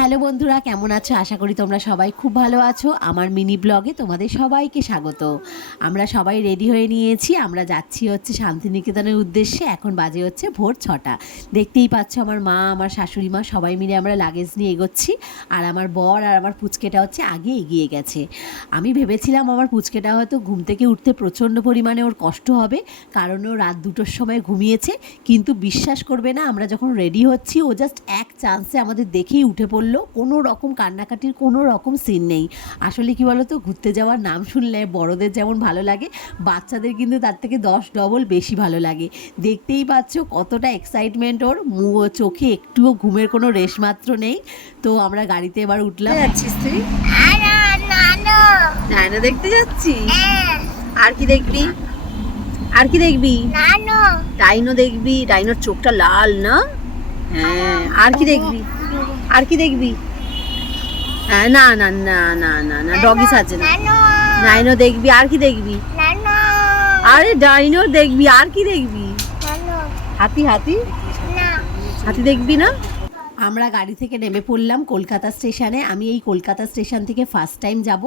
Hello বন্ধুরা, কেমন আছো? আশা করি তোমরা সবাই খুব ভালো আছো। আমার মিনি ব্লগে তোমাদের সবাইকে স্বাগত। আমরা সবাই রেডি হয়ে নিয়েছি, আমরা যাচ্ছি হচ্ছে শান্তিনিকেতনের উদ্দেশ্যে। এখন বাজে হচ্ছে ভোর 6টা। দেখতেই পাচ্ছ আমার মা, আমার শাশুড়ি মা সবাই মিলে আমরা লাগেজ নিয়ে এগোচ্ছি। আর আমার বর আর আমার পুচকেটা হচ্ছে আগে এগিয়ে গেছে। আমি ভেবেছিলাম আমার পুচকেটা হয়তো ঘুম থেকে উঠতে প্রচণ্ড পরিমাণে ওর কষ্ট হবে, কারণ ও রাত 2টোর সময় ঘুমিয়েছে। কিন্তু বিশ্বাস করবে না, আমরা যখন রেডি হচ্ছি ও জাস্ট এক চান্সে আমাদের দেখেই উঠে পড়লো। কোনো রকম কান্নাকাটির কোনো রকম সিন নেই। আসলে কি বলো তো, ঘুরতে যাওয়ার নাম শুনলে বড়দের যেমন ভালো লাগে, বাচ্চাদের কিন্তু তার থেকে 10 ডবল বেশি ভালো লাগে। দেখতেই পাচ্ছ কতটা এক্সাইটমেন্ট ওর, চোখে একটুও ঘুমের কোনো রেশ মাত্র নেই। তো আমরা গাড়িতে এবার উঠলাম। যাচ্ছিস তুই? নানা দেখতে যাচ্ছি। আর কি দেখবি? আর কি দেখবি? ডাইনো দেখবি? ডাইনোর চোখটা লাল না? হ্যাঁ। আর কি দেখবি? আর কি দেখবি? হ্যাঁ, না না না না না না, ডগি সাজে না। ডাইনো দেখবি? আর কি দেখবি? আরে ডাইনো দেখবি, আর কি দেখবি? হাতি হাতি হাতি দেখবি না? আমরা গাড়ি থেকে নেমে পড়লাম কলকাতা স্টেশনে। আমি এই কলকাতা স্টেশন থেকে ফার্স্ট টাইম যাব।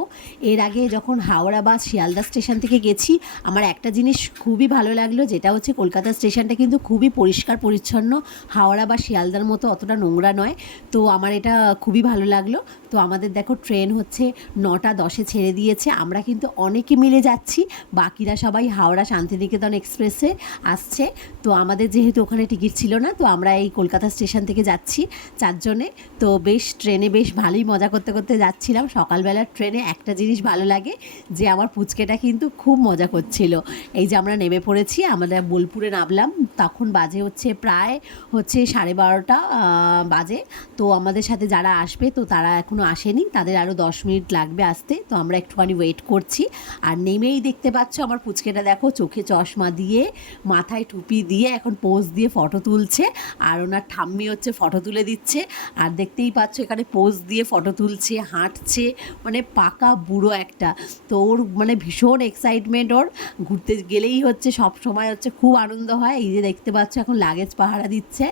এর আগে যখন হাওড়া বা শিয়ালদা স্টেশন থেকে গেছি, আমার একটা জিনিস খুবই ভালো লাগলো, যেটা হচ্ছে কলকাতা স্টেশনটা কিন্তু খুবই পরিষ্কার পরিচ্ছন্ন। হাওড়া বা শিয়ালদার মতো অতটা নোংরা নয়। তো আমার এটা খুবই ভালো লাগলো। তো আমাদের দেখো ট্রেন হচ্ছে 9টা 10-এ ছেড়ে দিয়েছে। আমরা কিন্তু অনেকে মিলে যাচ্ছি, বাকিরা সবাই হাওড়া শান্তিনিকেতন এক্সপ্রেসে আসছে। তো আমাদের যেহেতু ওখানে টিকিট ছিল না, তো আমরা এই কলকাতা স্টেশন থেকে যাচ্ছি 4জনে। তো বেশ ট্রেনে বেশ ভালোই মজা করতে করতে যাচ্ছিলাম। সকালবেলার ট্রেনে একটা জিনিস ভালো লাগে, যে আমার পুচকেটা কিন্তু খুব মজা করছিল। এই যে আমরা নেমে পড়েছি, আমরা বোলপুরে নামলাম, তখন বাজে হচ্ছে প্রায় 12:30 বাজে। তো আমাদের সাথে যারা আসবে, তো তারা এখনও আসেনি, তাদের আরও 10 মিনিট লাগবে আসতে। তো আমরা একটুখানি ওয়েট করছি। আর নেমেই দেখতে পাচ্ছ আমার পুচকেটা দেখো, চোখে চশমা দিয়ে, মাথায় টুপি দিয়ে এখন পোজ দিয়ে ফটো তুলছে। আর ওনার ঠাম্মি হচ্ছে ফটো তুলে দিচ্ছে। আর দেখতেই পাচ্ছ এখানে পোজ দিয়ে ফটো তুলছে, হাঁটছে, মানে পাকা বুড়ো একটা। তো ওর মানে ভীষণ এক্সাইটমেন্ট। ওর ঘুরতে গেলেই হচ্ছে সব সময় হচ্ছে খুব আনন্দ হয়। এই যে দেখতে পাচ্ছ এখন লাগেজ পাহারা দিচ্ছে।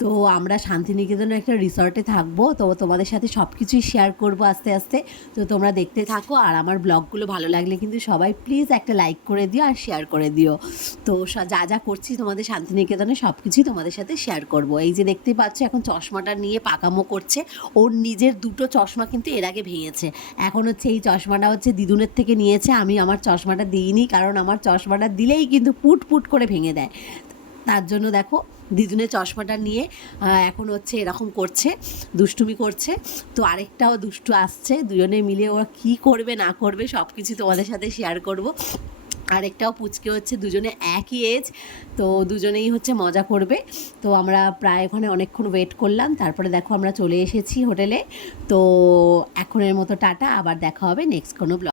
তো আমরা শান্তিনিকেতনে একটা রিসর্টে থাকবো, তো তোমাদের সাথে সব কিছুই শেয়ার করবো আস্তে আস্তে। তো তোমরা দেখতে থাকো। আর আমার ব্লগগুলো ভালো লাগলে কিন্তু সবাই প্লিজ একটা লাইক করে দিও আর শেয়ার করে দিও। তো যা যা করছি তোমাদের শান্তিনিকেতনে সব কিছুই তোমাদের সাথে শেয়ার করব। এই যে দেখতে পাচ্ছ এখন চশমাটা নিয়ে পাকামো করছে। ওর নিজের 2টো চশমা কিন্তু এর আগে ভেঙেছে। এখন হচ্ছে এই চশমাটা হচ্ছে দিদুনের থেকে নিয়েছে। আমি আমার চশমাটা দিইনি, কারণ আমার চশমাটা দিলেই কিন্তু পুট পুট করে ভেঙে দেয়। তার জন্য দেখো দিদুনের চশমাটা নিয়ে এখন হচ্ছে এরকম করছে, দুষ্টুমি করছে। তো আরেকটাও দুষ্টু আসছে, দুজনে মিলে ওরা কী করবে না করবে সব কিছু তোমাদের সাথে শেয়ার করব। আরেকটাও পুচকে হচ্ছে, দুজনে একই এজ, তো দুজনেই হচ্ছে মজা করবে। তো আমরা প্রায় ওখানে অনেকক্ষণ ওয়েট করলাম, তারপরে দেখো আমরা চলে এসেছি হোটেলে। তো এখনের মতো টাটা, আবার দেখা হবে নেক্সট কোনো ব্লগ।